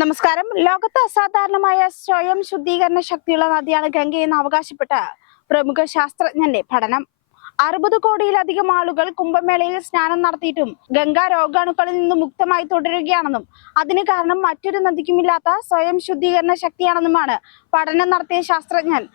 നമസ്കാരം. ലോകത്ത് അസാധാരണമായ സ്വയം ശുദ്ധീകരണ ശക്തിയുള്ള നദിയാണ് ഗംഗയെന്ന് അവകാശപ്പെട്ട പ്രമുഖ ശാസ്ത്രജ്ഞന്റെ പഠനം. 60 കോടിയിലധികം ആളുകൾ കുംഭമേളയിൽ സ്നാനം നടത്തിയിട്ടും ഗംഗ രോഗാണുക്കളിൽ നിന്ന് മുക്തമായി തുടരുകയാണെന്നും അതിന് കാരണം മറ്റൊരു നദിക്കുമില്ലാത്ത സ്വയം ശുദ്ധീകരണ ശക്തിയാണെന്നുമാണ് പഠനം നടത്തിയ ശാസ്ത്രജ്ഞൻ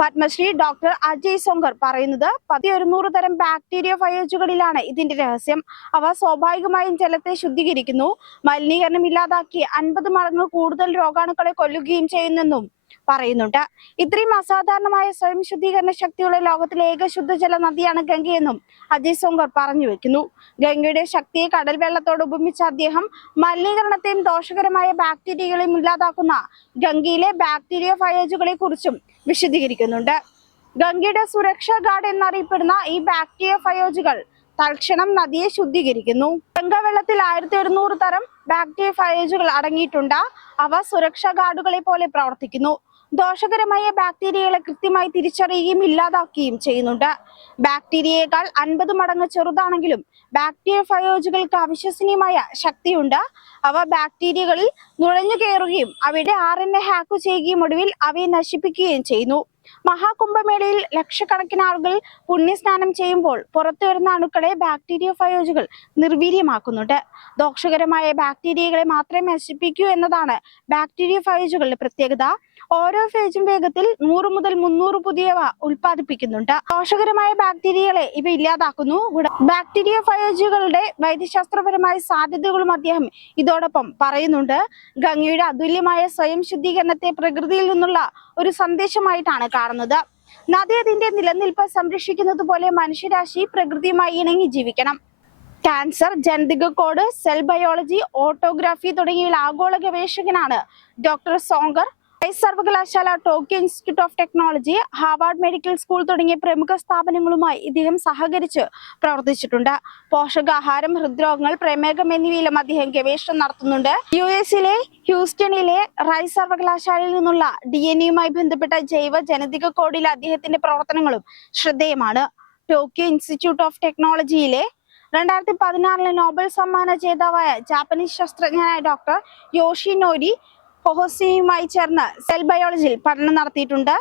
പത്മശ്രീ ഡോക്ടർ അജയ് സോങ്കർ പറയുന്നത്. 1100 തരം ബാക്ടീരിയ ഫയോജുകളിലാണ് ഇതിന്റെ രഹസ്യം. അവ സ്വാഭാവികമായും ജലത്തെ ശുദ്ധീകരിക്കുന്നു, മലിനീകരണം ഇല്ലാതാക്കി 50 മടങ്ങ് കൂടുതൽ രോഗാണുക്കളെ കൊല്ലുകയും ചെയ്യുന്നെന്നും പറയുന്നുണ്ട്. ഇത്രയും അസാധാരണമായ സ്വയം ശുദ്ധീകരണ ശക്തിയുള്ള ലോകത്തിലെ ഏക ശുദ്ധജല നദിയാണ് ഗംഗയെന്നും അജയ് സോങ്കർ പറഞ്ഞു വെക്കുന്നു. ഗംഗയുടെ ശക്തിയെ കടൽ വെള്ളത്തോട് ഉപമിച്ച അദ്ദേഹം മലിനീകരണത്തെയും ദോഷകരമായ ബാക്ടീരിയകളെയും ഇല്ലാതാക്കുന്ന ഗംഗയിലെ ബാക്ടീരിയ ഫയോജുകളെ കുറിച്ചും വിശദീകരിക്കുന്നുണ്ട്. ഗംഗയുടെ സുരക്ഷാ ഗാർഡ് എന്നറിയപ്പെടുന്ന ഈ ബാക്ടീരിയ ഫയോജുകൾ തൽക്ഷണം നദിയെ ശുദ്ധീകരിക്കുന്നു. ഗംഗാവെള്ളത്തിൽ 1100 തരം ബാക്ടീരിയ ഫയോജുകൾ അടങ്ങിയിട്ടുണ്ട്. അവ സുരക്ഷാ ഗാർഡുകളെ പോലെ പ്രവർത്തിക്കുന്നു. ദോഷകരമായ ബാക്ടീരിയകളെ കൃത്യമായി തിരിച്ചറിയുകയും ഇല്ലാതാക്കുകയും ചെയ്യുന്നുണ്ട്. ബാക്ടീരിയയേക്കാൾ 50 മടങ്ങ് ചെറുതാണെങ്കിലും ബാക്ടീരിയ ഫയോജുകൾക്ക് അവിശ്വസനീയമായ ശക്തിയുണ്ട്. അവ ബാക്ടീരിയകളിൽ നുഴഞ്ഞു കയറുകയും അവയുടെ RNA ഹാക്ക് ചെയ്യുകയും ഒടുവിൽ അവയെ നശിപ്പിക്കുകയും ചെയ്യുന്നു. മഹാകുംഭമേളയിൽ ലക്ഷക്കണക്കിന് ആളുകൾ പുണ്യസ്നാനം ചെയ്യുമ്പോൾ പുറത്തു വരുന്ന അണുക്കളെ ബാക്ടീരിയ ഫയോജുകൾ നിർവീര്യമാക്കുന്നുണ്ട്. ദോഷകരമായ ബാക്ടീരിയകളെ മാത്രമേ നശിപ്പിക്കൂ എന്നതാണ് ബാക്ടീരിയ ഫയോജുകളുടെ പ്രത്യേകത. ഓരോ ഫേജും വേഗത്തിൽ 100 മുതൽ 300 പുതിയവ ഉൽപ്പാദിപ്പിക്കുന്നുണ്ട്. ദോഷകരമായ ബാക്ടീരിയകളെ ഇവ ഇല്ലാതാക്കുന്നു. ബാക്ടീരിയ ഫയോജുകളുടെ വൈദ്യശാസ്ത്രപരമായ സാധ്യതകളും അദ്ദേഹം ഇതോടൊപ്പം പറയുന്നുണ്ട്. ഗംഗയുടെ അതുല്യമായ സ്വയം ശുദ്ധീകരണത്തെ പ്രകൃതിയിൽ നിന്നുള്ള ഒരു സന്ദേശമായിട്ടാണ് കാണുന്നത്. നദി അതിന്റെ നിലനിൽപ്പ് സംരക്ഷിക്കുന്നത് പോലെ മനുഷ്യരാശി പ്രകൃതിയുമായി ഇണങ്ങി ജീവിക്കണം. ക്യാൻസർ, ജനിതക കോഡ്, സെൽ ബയോളജി, ഓട്ടോഗ്രാഫി തുടങ്ങിയ ആഗോള ഗവേഷകനാണ് ഡോക്ടർ സോങ്കർ. സർവകലാശാല, Tokyo institute of technology, Harvard medical school തുടങ്ങിയ പ്രമുഖ സ്ഥാപനങ്ങളുമായി ഇദ്ദേഹം സഹകരിച്ച് പ്രവർത്തിച്ചിട്ടുണ്ട്. പോഷകാഹാരം, ഹൃദ്രോഗങ്ങൾ, പ്രമേഹം എന്നിവയിലും അദ്ദേഹം ഗവേഷണം നടത്തുന്നുണ്ട്. US-ലെ ഹ്യൂസ്റ്റണിലെ റൈസ് സർവകലാശാലയിൽ നിന്നുള്ള DNA-യുമായി ബന്ധപ്പെട്ട ജൈവ ജനിതക കോഡിലെ അദ്ദേഹത്തിന്റെ പ്രവർത്തനങ്ങളും ശ്രദ്ധേയമാണ്. ടോക്കിയോ ഇൻസ്റ്റിറ്റ്യൂട്ട് ഓഫ് ടെക്നോളജിയിലെ 2016 നോബൽ സമ്മാന ജേതാവായ ജാപ്പനീസ് ശാസ്ത്രജ്ഞനായ ഡോക്ടർ യോഷിനോരി ഒഹോസിയുമായി ചേർന്ന് സെൽ ബയോളജിയിൽ പഠനം നടത്തിയിട്ടുണ്ട്.